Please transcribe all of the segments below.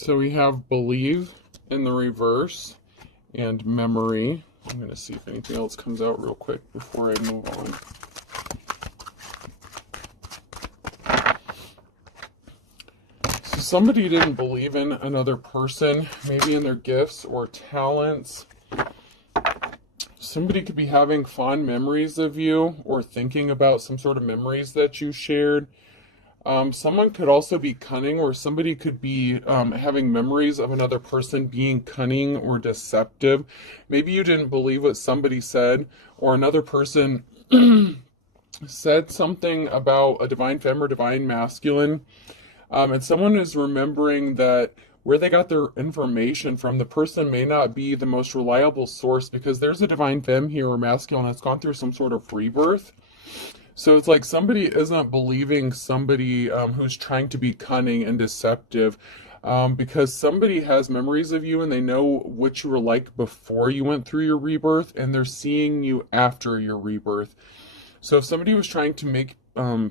So we have believe in the reverse and memory. I'm going to see if anything else comes out real quick before I move on. So somebody didn't believe in another person, maybe in their gifts or talents. Somebody could be having fond memories of you or thinking about some sort of memories that you shared. Someone could also be cunning, or somebody could be having memories of another person being cunning or deceptive. Maybe you didn't believe what somebody said, or another person said something about a divine femme or divine masculine, and someone is remembering that where they got their information from, the person may not be the most reliable source, because there's a divine femme here or masculine that's gone through some sort of rebirth. So it's like somebody isn't believing somebody who's trying to be cunning and deceptive, because somebody has memories of you and they know what you were like before you went through your rebirth, and they're seeing you after your rebirth. So if somebody was trying to make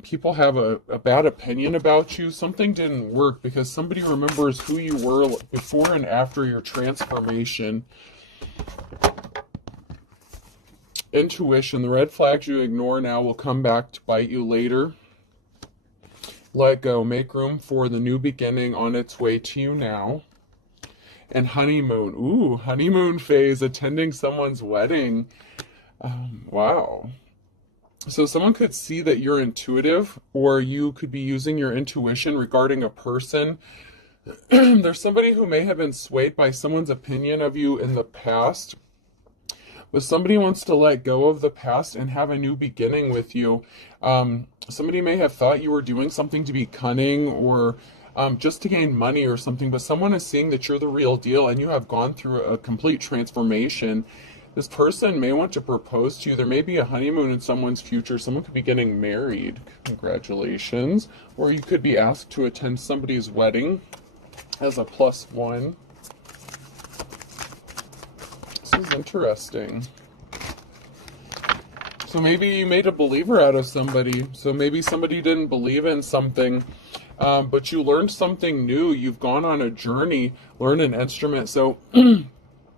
people have a bad opinion about you, something didn't work, because somebody remembers who you were before and after your transformation. Intuition, the red flags you ignore now will come back to bite you later. Let go, make room for the new beginning on its way to you now. And honeymoon, ooh, honeymoon phase, attending someone's wedding. Wow. So someone could see that you're intuitive, or you could be using your intuition regarding a person. There's somebody who may have been swayed by someone's opinion of you in the past, but somebody wants to let go of the past and have a new beginning with you. Somebody may have thought you were doing something to be cunning, or just to gain money or something, but someone is seeing that you're the real deal and you have gone through a complete transformation. This person may want to propose to you. There may be a honeymoon in someone's future. Someone could be getting married. Congratulations. Or you could be asked to attend somebody's wedding as a +1. This is interesting. So maybe you made a believer out of somebody. So maybe somebody didn't believe in something, but you learned something new. You've gone on a journey, learned an instrument. So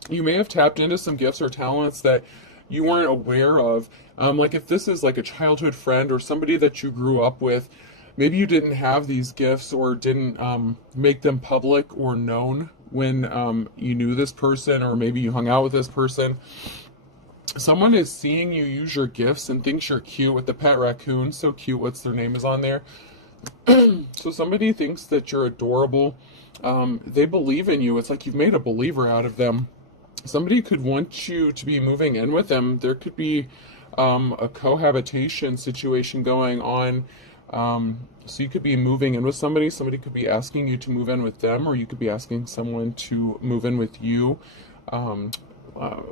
you may have tapped into some gifts or talents that you weren't aware of. Like if this is like a childhood friend or somebody that you grew up with, maybe you didn't have these gifts or didn't make them public or known when you knew this person, or maybe you hung out with this person. Someone is seeing you use your gifts and thinks you're cute, with the pet raccoon. So cute. What's their name is on there. So somebody thinks that you're adorable. They believe in you. It's like you've made a believer out of them. Somebody could want you to be moving in with them. There could be a cohabitation situation going on. So you could be moving in with somebody. Somebody could be asking you to move in with them, or you could be asking someone to move in with you,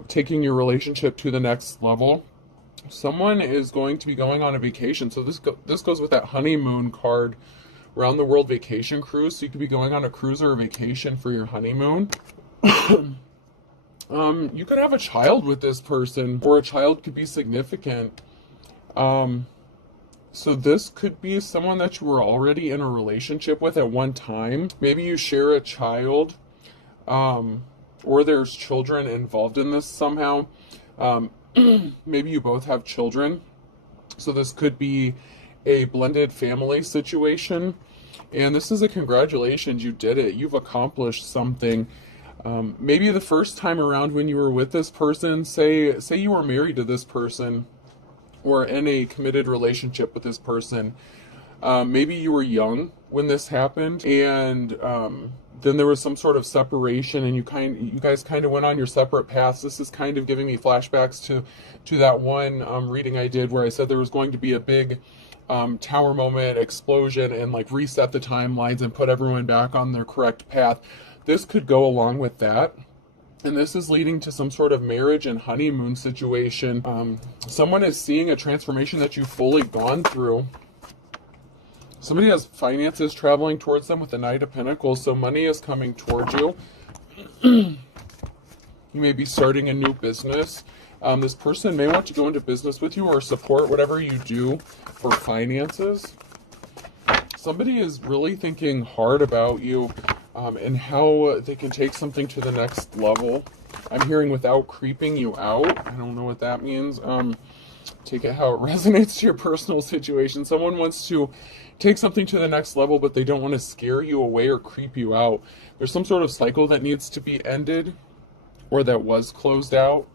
taking your relationship to the next level. Someone is going to be going on a vacation. So this goes with that honeymoon card, around the world vacation cruise. So you could be going on a cruise or a vacation for your honeymoon. You could have a child with this person, or a child could be significant. So this could be someone that you were already in a relationship with at one time. Maybe you share a child, or there's children involved in this somehow. Maybe you both have children. So this could be a blended family situation. And this is a congratulations, you did it. You've accomplished something. Maybe the first time around when you were with this person, say you were married to this person, or in a committed relationship with this person. Maybe you were young when this happened, and then there was some sort of separation, and you guys kind of went on your separate paths. This is kind of giving me flashbacks to that one reading I did where I said there was going to be a big tower moment, explosion, and like reset the timelines and put everyone back on their correct path. This could go along with that. And this is leading to some sort of marriage and honeymoon situation. Someone is seeing a transformation that you've fully gone through. Somebody has finances traveling towards them with the Knight of Pentacles, so money is coming towards you. You may be starting a new business. This person may want to go into business with you or support whatever you do for finances. Somebody is really thinking hard about you. and how they can take something to the next level. I'm hearing without creeping you out. I don't know what that means. Take it how it resonates to your personal situation. Someone wants to take something to the next level, but they don't want to scare you away or creep you out. There's some sort of cycle that needs to be ended, or that was closed out.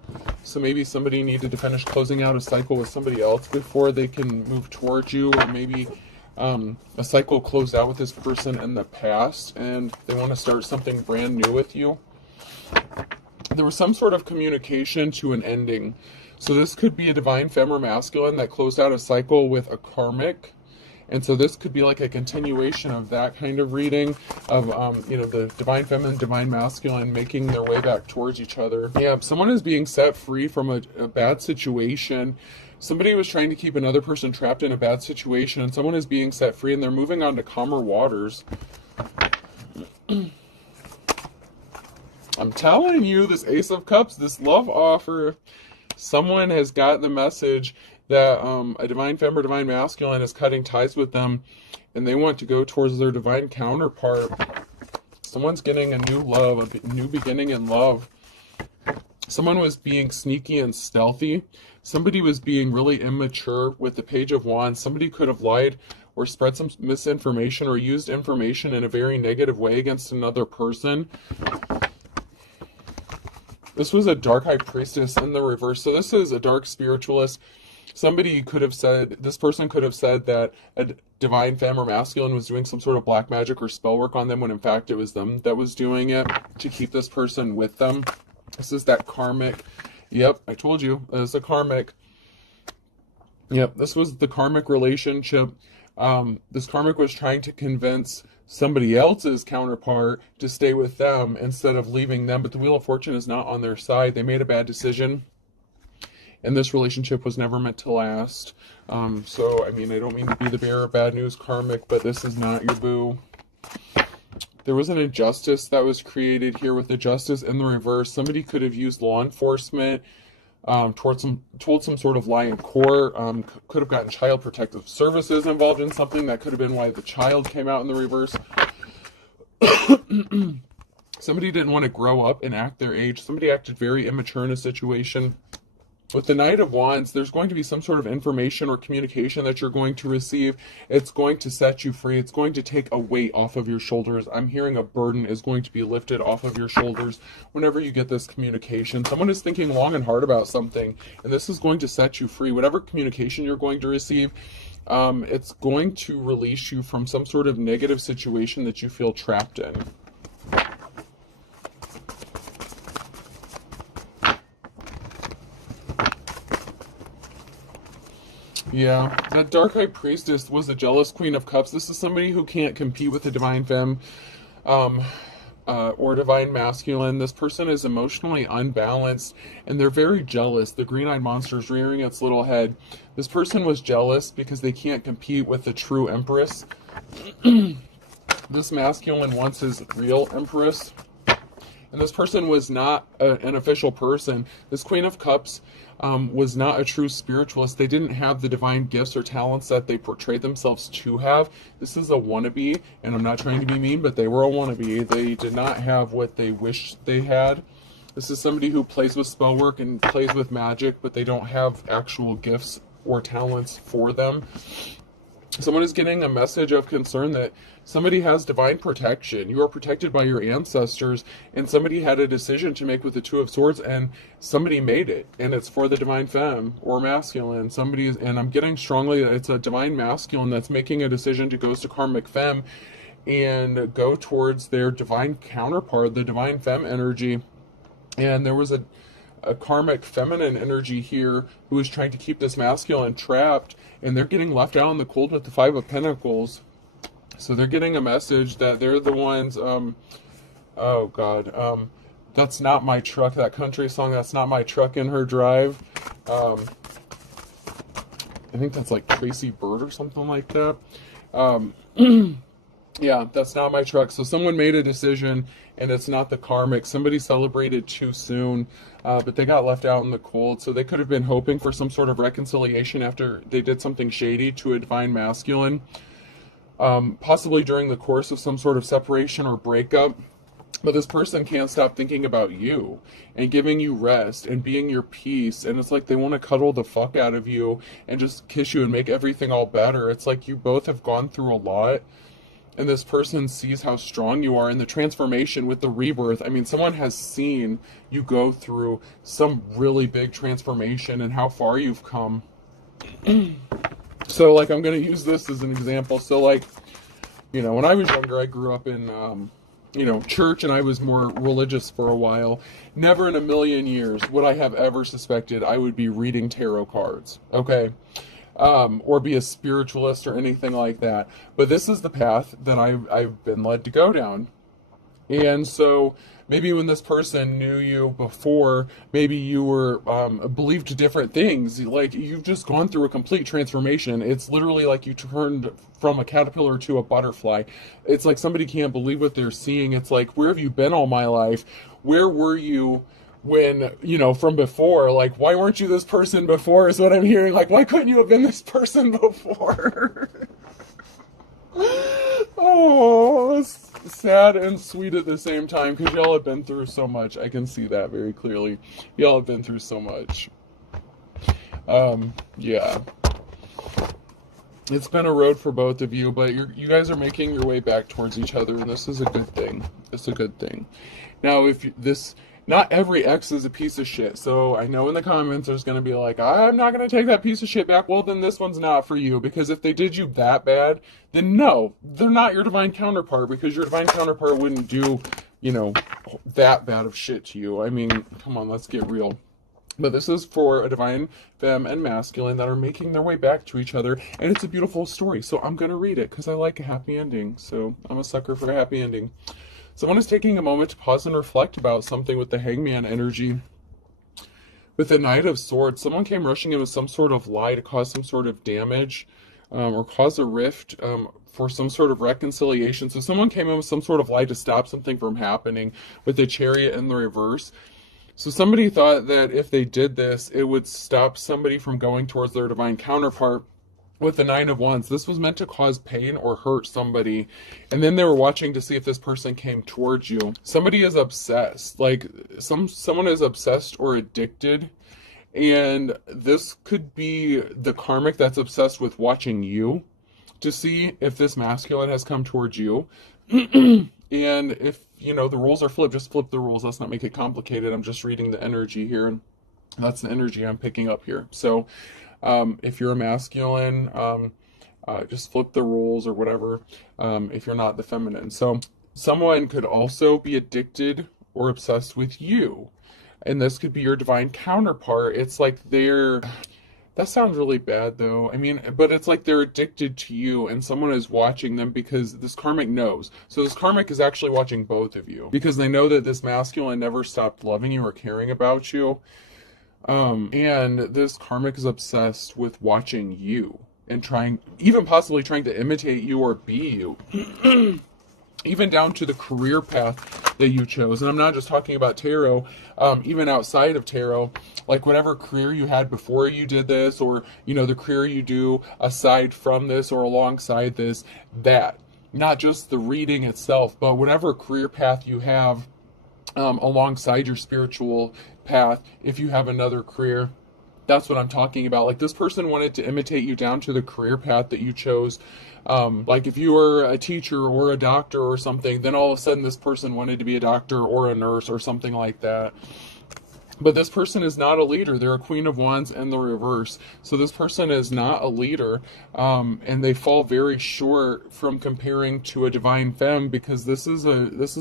So maybe somebody needed to finish closing out a cycle with somebody else before they can move towards you, or maybe a cycle closed out with this person in the past and they want to start something brand new with you. There was some sort of communication to an ending. So this could be a divine femme or masculine that closed out a cycle with a karmic. And so this could be like a continuation of that kind of reading of, the divine feminine, divine masculine making their way back towards each other. Yeah, someone is being set free from a bad situation. Somebody was trying to keep another person trapped in a bad situation, and someone is being set free, and they're moving on to calmer waters. I'm telling you, this Ace of Cups, this love offer, someone has got the message that a divine femme or divine masculine is cutting ties with them, and they want to go towards their divine counterpart. Someone's getting a new love, a new beginning in love. Someone was being sneaky and stealthy. Somebody was being really immature with the Page of Wands. Somebody could have lied or spread some misinformation or used information in a very negative way against another person. This was a dark high priestess in the reverse. So this is a dark spiritualist. Somebody could have said, this person could have said that a divine femme or masculine was doing some sort of black magic or spell work on them, when in fact it was them that was doing it to keep this person with them. This is that karmic. Yep, I told you, it's a karmic. Yep, this was the karmic relationship. This karmic was trying to convince somebody else's counterpart to stay with them instead of leaving them, but the Wheel of Fortune is not on their side. They made a bad decision, and this relationship was never meant to last. So, I mean, I don't mean to be the bearer of bad news, karmic, but this is not your boo. There was an injustice that was created here with the justice in the reverse. Somebody could have used law enforcement, told some sort of lie in court, could have gotten child protective services involved in something. That could have been why the child came out in the reverse. Somebody didn't want to grow up and act their age. Somebody acted very immature in a situation. With the Knight of Wands, there's going to be some sort of information or communication that you're going to receive. It's going to set you free. It's going to take a weight off of your shoulders. I'm hearing a burden is going to be lifted off of your shoulders whenever you get this communication. Someone is thinking long and hard about something, and this is going to set you free. Whatever communication you're going to receive, it's going to release you from some sort of negative situation that you feel trapped in. Yeah, that Dark High Priestess was a jealous Queen of Cups. This is somebody who can't compete with the Divine Femme or Divine Masculine. This person is emotionally unbalanced, and they're very jealous. The green-eyed monster is rearing its little head. This person was jealous because they can't compete with the true Empress. This masculine wants his real Empress. And this person was not an official person. This Queen of Cups was not a true spiritualist. They didn't have the divine gifts or talents that they portrayed themselves to have. This is a wannabe, and I'm not trying to be mean, but they were a wannabe. They did not have what they wished they had. This is somebody who plays with spell work and plays with magic, but they don't have actual gifts or talents for them. Someone is getting a message of concern that somebody has divine protection. You are protected by your ancestors, and somebody had a decision to make with the Two of Swords, and somebody made it, and it's for the divine femme or masculine. Somebody is, and I'm getting strongly that it's a divine masculine that's making a decision to go to karmic femme and go towards their divine counterpart, the divine femme energy. And there was a karmic feminine energy here who is trying to keep this masculine trapped, and they're getting left out in the cold with the Five of Pentacles. So they're getting a message that they're the ones, oh God, That's Not My Truck, that country song, That's Not My Truck in Her Drive. I think that's like Tracy Bird or something like that. Yeah, that's not my truck. So someone made a decision, and it's not the karmic. Somebody celebrated too soon, but they got left out in the cold. So they could have been hoping for some sort of reconciliation after they did something shady to a divine masculine. possibly during the course of some sort of separation or breakup. But this person can't stop thinking about you and giving you rest and being your peace. And it's like they want to cuddle the fuck out of you and just kiss you and make everything all better. It's like you both have gone through a lot. And this person sees how strong you are in the transformation with the rebirth. I mean, someone has seen you go through some really big transformation and how far you've come. So, like, I'm going to use this as an example. So, like, you know, when I was younger, I grew up in, you know, church, and I was more religious for a while. Never in a million years would I have ever suspected I would be reading tarot cards, okay? Or be a spiritualist or anything like that. But this is the path that I've been led to go down. And so maybe when this person knew you before, maybe you were believed different things. Like, you've just gone through a complete transformation. It's literally like you turned from a caterpillar to a butterfly. It's like somebody can't believe what they're seeing. It's like, where have you been all my life? Where were you when, you know, from before? Like, why weren't you this person before is what I'm hearing. Like, why couldn't you have been this person before? Oh, it's sad and sweet at the same time, because y'all have been through so much. I can see that very clearly. Y'all have been through so much. Yeah. It's been a road for both of you, but you guys are making your way back towards each other, and this is a good thing. It's a good thing. Now, not every ex is a piece of shit. So I know in the comments there's going to be like, I'm not going to take that piece of shit back. Well, then this one's not for you, because if they did you that bad, then no, they're not your divine counterpart, because your divine counterpart wouldn't do, you know, that bad of shit to you. I mean, come on, let's get real. But this is for a divine femme and masculine that are making their way back to each other, and it's a beautiful story. So I'm going to read it because I like a happy ending. So I'm a sucker for a happy ending. Someone is taking a moment to pause and reflect about something with the Hangman energy. With the Knight of Swords, someone came rushing in with some sort of lie to cause some sort of damage, or cause a rift, for some sort of reconciliation. So someone came in with some sort of lie to stop something from happening with the Chariot in the reverse. So somebody thought that if they did this, it would stop somebody from going towards their divine counterpart. With the Nine of Wands, this was meant to cause pain or hurt somebody, and then they were watching to see if this person came towards you. Somebody is obsessed, like someone is obsessed or addicted, and this could be the karmic that's obsessed with watching you to see if this masculine has come towards you. And if, you know, the rules are flipped, just flip the rules. Let's not make it complicated. I'm just reading the energy here, and that's the energy I'm picking up here. So if you're a masculine, just flip the rules or whatever, if you're not the feminine. So someone could also be addicted or obsessed with you, and this could be your divine counterpart. It's like that sounds really bad though. I mean, but it's like they're addicted to you, and someone is watching them because this karmic knows. So this karmic is actually watching both of you, because they know that this masculine never stopped loving you or caring about you. And this karmic is obsessed with watching you and even possibly trying to imitate you or be you. Even down to the career path that you chose. And I'm not just talking about tarot, even outside of tarot, like whatever career you had before you did this, or, you know, the career you do aside from this or alongside this, that. Not just the reading itself, but whatever career path you have alongside your spiritual path, if you have another career, that's what I'm talking about. Like, this person wanted to imitate you down to the career path that you chose. Like if you were a teacher or a doctor or something, then all of a sudden this person wanted to be a doctor or a nurse or something like that. But this person is not a leader. They're a Queen of Wands in the reverse. So this person is not a leader, and they fall very short from comparing to a divine femme, because this is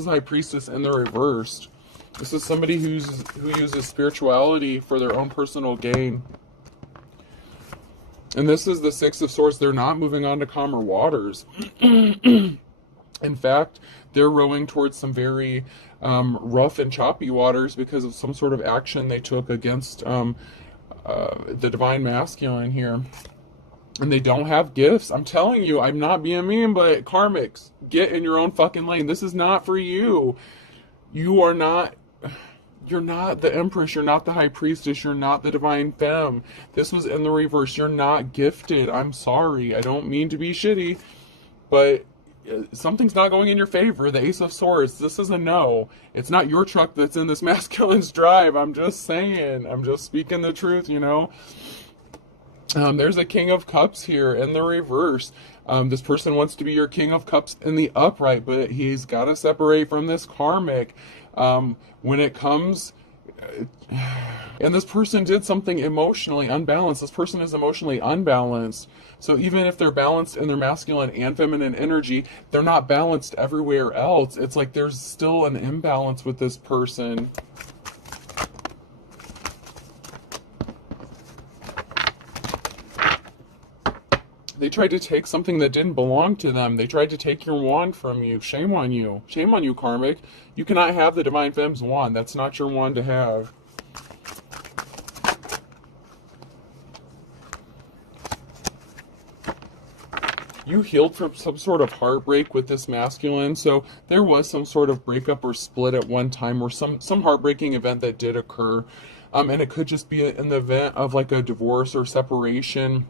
High Priestess in the reverse. This is somebody who uses spirituality for their own personal gain. And this is the Six of Swords. They're not moving on to calmer waters. In fact, they're rowing towards some very rough and choppy waters because of some sort of action they took against the divine masculine here. And they don't have gifts. I'm telling you, I'm not being mean, but karmics, get in your own fucking lane. This is not for you. You're not the Empress, you're not the High Priestess, you're not the Divine Femme. This was in the reverse. You're not gifted. I'm sorry. I don't mean to be shitty, but something's not going in your favor. The Ace of Swords, this is a no. It's not your truck that's in this masculine's drive. I'm just saying. I'm just speaking the truth, you know. There's a King of Cups here in the reverse. This person wants to be your King of Cups in the upright, but he's got to separate from this karmic. When it comes... And this person did something emotionally unbalanced. This person is emotionally unbalanced. So even if they're balanced in their masculine and feminine energy, they're not balanced everywhere else. It's like there's still an imbalance with this person. They tried to take something that didn't belong to them. They tried to take your wand from you. Shame on you. Shame on you, karmic. You cannot have the Divine Femme's wand. That's not your wand to have. You healed from some sort of heartbreak with this masculine, so there was some sort of breakup or split at one time, or some heartbreaking event that did occur. And it could just be in the event of like a divorce or separation.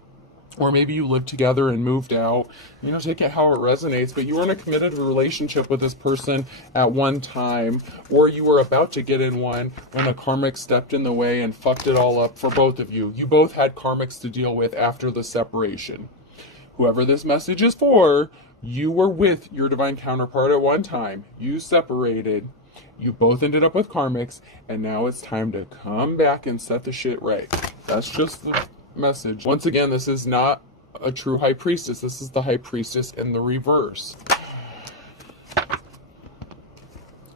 Or maybe you lived together and moved out. You know, take it how it resonates. But you were in a committed relationship with this person at one time. Or you were about to get in one when a karmic stepped in the way and fucked it all up for both of you. You both had karmics to deal with after the separation. Whoever this message is for, you were with your divine counterpart at one time. You separated. You both ended up with karmics. And now it's time to come back and set the shit right. That's just the message. Once again, this is not a true high priestess. This is the high priestess in the reverse.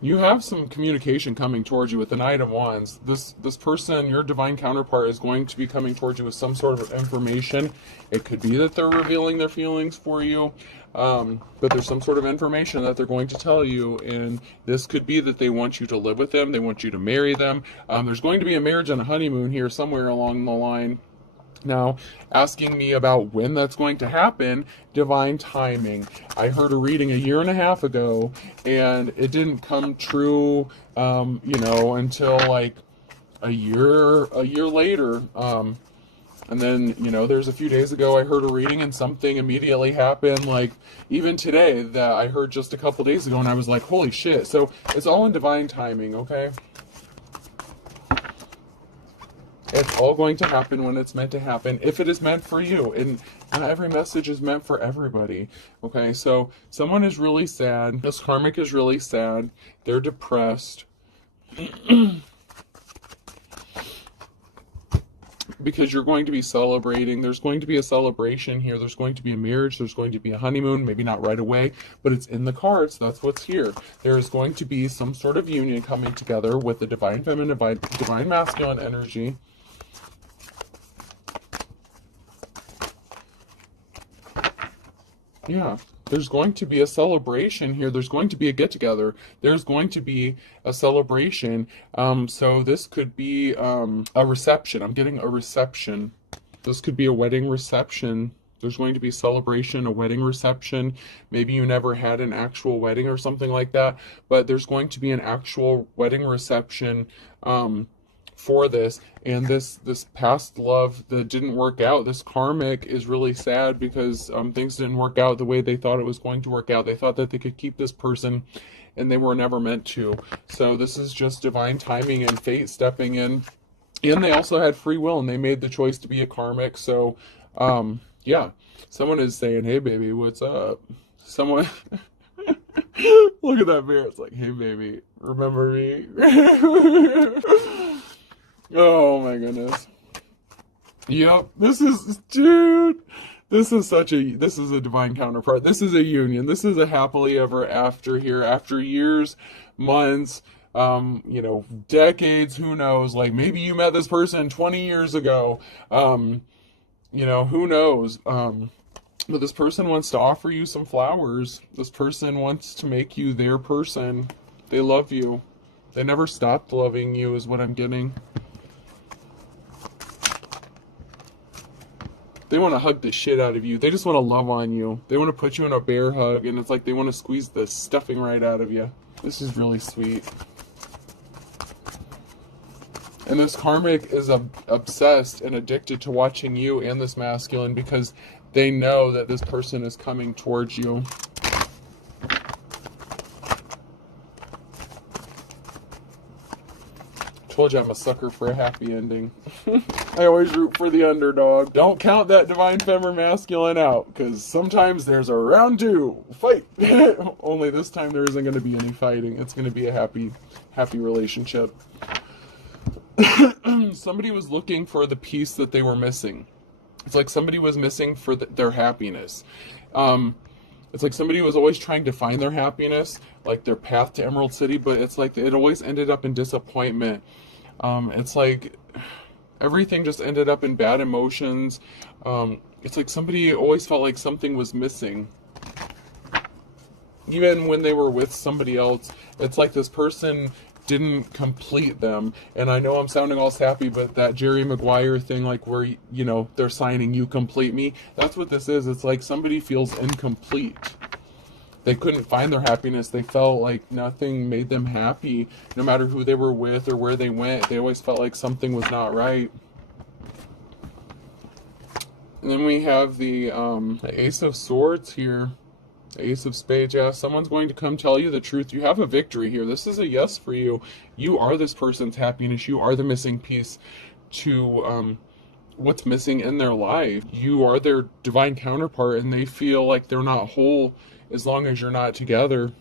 You have some communication coming towards you with the Knight of Wands. This person, your divine counterpart, is going to be coming towards you with some sort of information. It could be that they're revealing their feelings for you, but there's some sort of information that they're going to tell you, and this could be that they want you to live with them. They want you to marry them. There's going to be a marriage and a honeymoon here somewhere along the line. Now, asking me about when that's going to happen, divine timing. I heard a reading 1.5 years ago, and it didn't come true, you know, until like a year later. And then, you know, there's a few days ago I heard a reading and something immediately happened, like even today that I heard just a couple days ago, and I was like, holy shit. So it's all in divine timing, okay? It's all going to happen when it's meant to happen, if it is meant for you. And not every message is meant for everybody. Okay, so someone is really sad. This karmic is really sad. They're depressed. Because you're going to be celebrating. There's going to be a celebration here. There's going to be a marriage. There's going to be a honeymoon. Maybe not right away, but it's in the cards. That's what's here. There is going to be some sort of union coming together with the divine feminine, divine masculine energy. Yeah, there's going to be a celebration here. There's going to be a get-together. There's going to be a celebration. So this could be a reception. I'm getting a reception. This could be a wedding reception. There's going to be celebration, a wedding reception. Maybe you never had an actual wedding or something like that, but there's going to be an actual wedding reception for this. And this past love that didn't work out, this karmic is really sad because things didn't work out the way they thought it was going to work out. They thought that they could keep this person, and they were never meant to. So this is just divine timing and fate stepping in. And they also had free will, and they made the choice to be a karmic. So yeah, someone is saying, hey baby, what's up? Someone look at that mirror. It's like, hey baby, remember me? Oh my goodness. Yep, this is, dude, this is a divine counterpart. This is a union. This is a happily ever after here, after years, months, you know, decades, who knows, like maybe you met this person 20 years ago, you know, who knows, but this person wants to offer you some flowers. This person wants to make you their person. They love you. They never stopped loving you is what I'm getting. They want to hug the shit out of you. They just want to love on you. They want to put you in a bear hug, and it's like they want to squeeze the stuffing right out of you. This is really sweet. And this karmic is obsessed and addicted to watching you and this masculine because They know that this person is coming towards you. Told you I'm a sucker for a happy ending. I always root for the underdog. Don't count that divine feminine masculine out, because sometimes there's a round two. Fight! Only this time there isn't going to be any fighting. It's going to be a happy relationship. Somebody was looking for the piece that they were missing. It's like somebody was missing for their happiness. It's like somebody was always trying to find their happiness, like their path to Emerald City, but it's like it always ended up in disappointment. It's like everything just ended up in bad emotions. It's like somebody always felt like something was missing. Even when they were with somebody else, it's like this person didn't complete them. And I know I'm sounding all sappy, but that Jerry Maguire thing, like where, you know, they're signing "you complete me," that's what this is. It's like somebody feels incomplete. They couldn't find their happiness. They felt like nothing made them happy. No matter who they were with or where they went, they always felt like something was not right. And then we have the Ace of Swords here. Ace of Spades. Yeah, someone's going to come tell you the truth. You have a victory here. This is a yes for you. You are this person's happiness. You are the missing piece to what's missing in their life. You are their divine counterpart, and they feel like they're not whole as long as you're not together.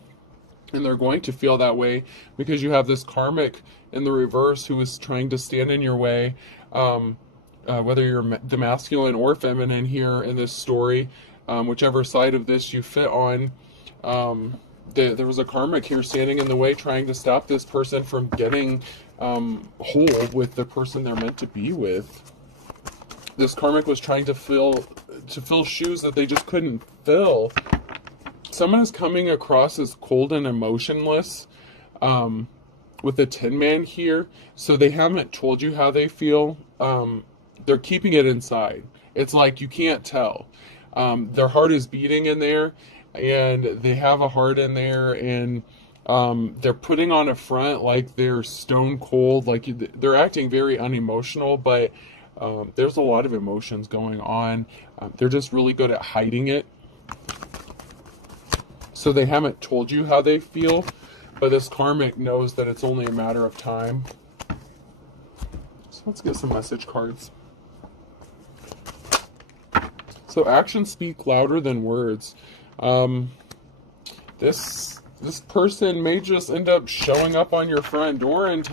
And they're going to feel that way because you have this karmic in the reverse who is trying to stand in your way. Whether you're the masculine or feminine here in this story, whichever side of this you fit on, there was a karmic here standing in the way, trying to stop this person from getting whole with the person they're meant to be with. This karmic was trying to fill shoes that they just couldn't fill. Someone is coming across as cold and emotionless with the Tin Man here, so they haven't told you how they feel. They're keeping it inside. It's like you can't tell. Their heart is beating in there, and they have a heart in there, and they're putting on a front like they're stone cold, like they're acting very unemotional, but there's a lot of emotions going on. They're just really good at hiding it. So they haven't told you how they feel, but this karmic knows that it's only a matter of time. So let's get some message cards. So actions speak louder than words. This person may just end up showing up on your front door and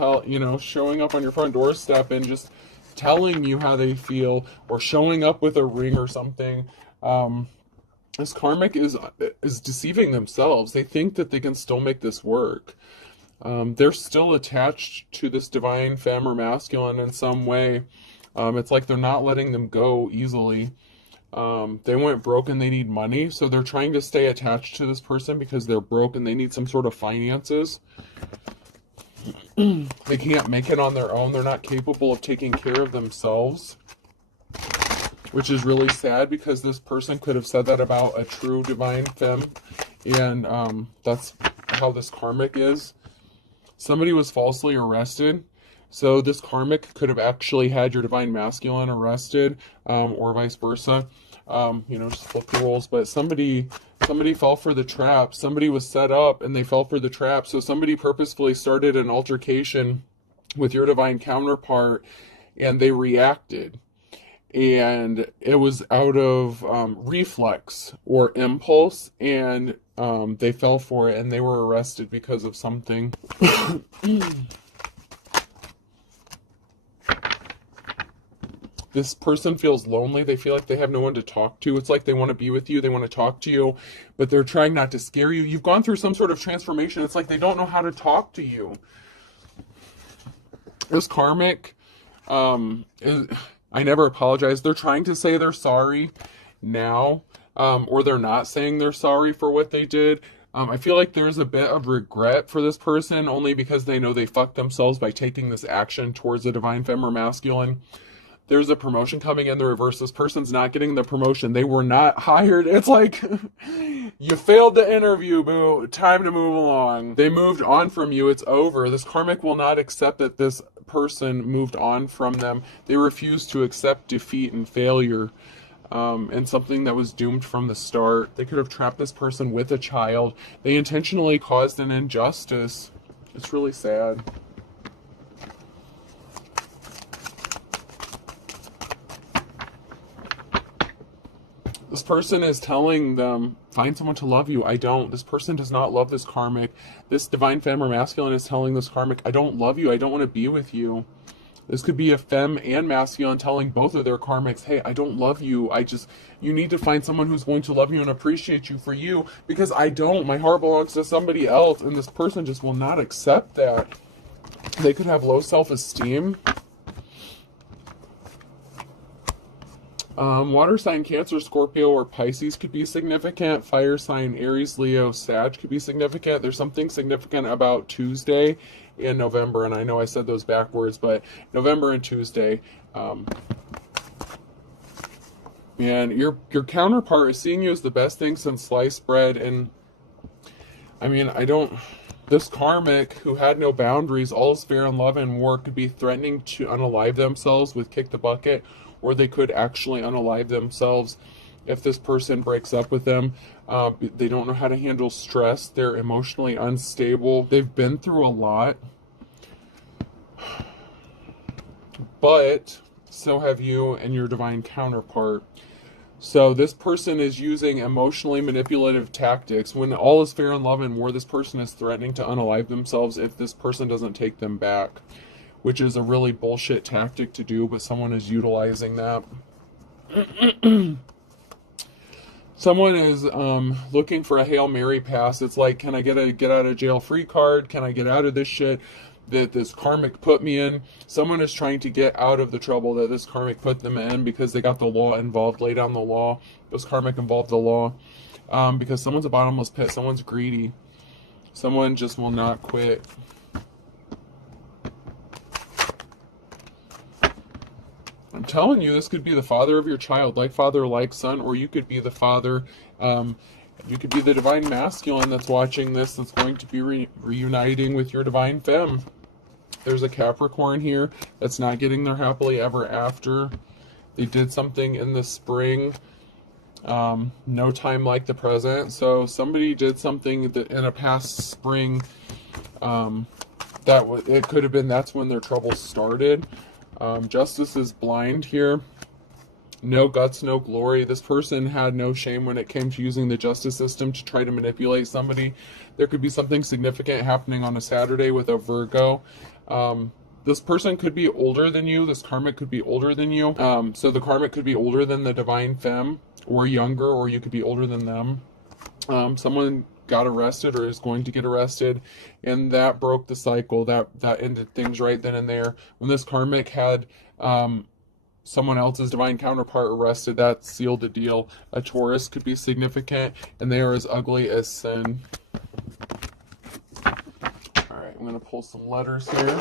showing up on your front doorstep and just telling you how they feel, or showing up with a ring or something. This karmic is deceiving themselves. They think that they can still make this work. They're still attached to this divine femme or masculine in some way. It's like they're not letting them go easily. They went broke and they need money, so they're trying to stay attached to this person because they're broke and they need some sort of finances. They can't make it on their own. They're not capable of taking care of themselves, which is really sad because this person could have said that about a true divine femme, and that's how this karmic is. Somebody was falsely arrested, so this karmic could have actually had your divine masculine arrested, or vice versa. Just flip the roles, but somebody fell for the trap. Somebody was set up and they fell for the trap, so somebody purposefully started an altercation with your divine counterpart, and they reacted. And it was out of reflex or impulse, and they fell for it, and they were arrested because of something. This person feels lonely. They feel like they have no one to talk to. It's like they want to be with you. They want to talk to you, but they're trying not to scare you. You've gone through some sort of transformation. It's like they don't know how to talk to you. This karmic I never apologize. They're trying to say they're sorry now, or they're not saying they're sorry for what they did. I feel like there's a bit of regret for this person, only because they know they fucked themselves by taking this action towards a divine femme or masculine. There's a promotion coming in the reverse. This person's not getting the promotion. They were not hired. It's like, you failed the interview, boo. Time to move along. They moved on from you. It's over. This karmic will not accept that this person moved on from them. They refuse to accept defeat and failure. and something that was doomed from the start. They could have trapped this person with a child. They intentionally caused an injustice. It's really sad. This person is telling them, find someone to love you. I don't. This person does not love this karmic. This divine femme or masculine is telling this karmic, I don't love you. I don't want to be with you. This could be a femme and masculine telling both of their karmics, hey, I don't love you. You need to find someone who's going to love you and appreciate you for you, because I don't. My heart belongs to somebody else, and this person just will not accept that. They could have low self-esteem. Water sign Cancer, Scorpio, or Pisces could be significant. Fire sign Aries, Leo, Sag could be significant. There's something significant about Tuesday in November, and I know I said those backwards, but November and Tuesday. Man, your counterpart is seeing you as the best thing since sliced bread, and I mean, this karmic who had no boundaries, all is fair in love and war, could be threatening to unalive themselves with kick the bucket, or they could actually unalive themselves if this person breaks up with them. They don't know how to handle stress. They're emotionally unstable. They've been through a lot. But so have you and your divine counterpart. So this person is using emotionally manipulative tactics. When all is fair in love and war, this person is threatening to unalive themselves if this person doesn't take them back, which is a really bullshit tactic to do, but someone is utilizing that. Someone is looking for a Hail Mary pass. It's like, can I get a get out of jail free card? Can I get out of this shit that this karmic put me in? Someone is trying to get out of the trouble that this karmic put them in because they got the law involved, lay down the law. This karmic involved the law. Because someone's a bottomless pit. Someone's greedy. Someone just will not quit. I'm telling you, this could be the father of your child, like father, like son, or you could be the father, you could be the divine masculine that's watching this, that's going to be reuniting with your divine femme. There's a Capricorn here that's not getting their happily ever after. They did something in the spring, no time like the present. So somebody did something that in a past spring, it could have been that's when their troubles started. Justice is blind here. No guts, no glory. This person had no shame when it came to using the justice system to try to manipulate somebody. There could be something significant happening on a Saturday with a Virgo. This person could be older than you. This karmic could be older than you. So the karmic could be older than the divine femme, or younger, or you could be older than them. Someone got arrested or is going to get arrested, and that broke the cycle. That ended things right then and there. When this karmic had someone else's divine counterpart arrested, that sealed the deal. A Taurus could be significant, and they are as ugly as sin. Alright, I'm going to pull some letters here.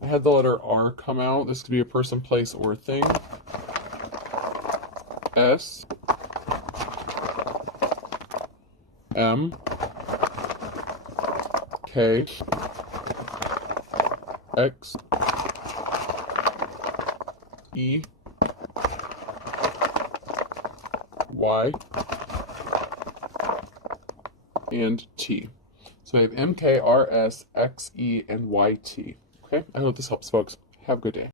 I had the letter R come out. This could be a person, place, or thing. S, M, K, X, E, Y, and T. So I have M, K, R, S, X, E, and Y, T. Okay, I hope this helps, folks. Have a good day.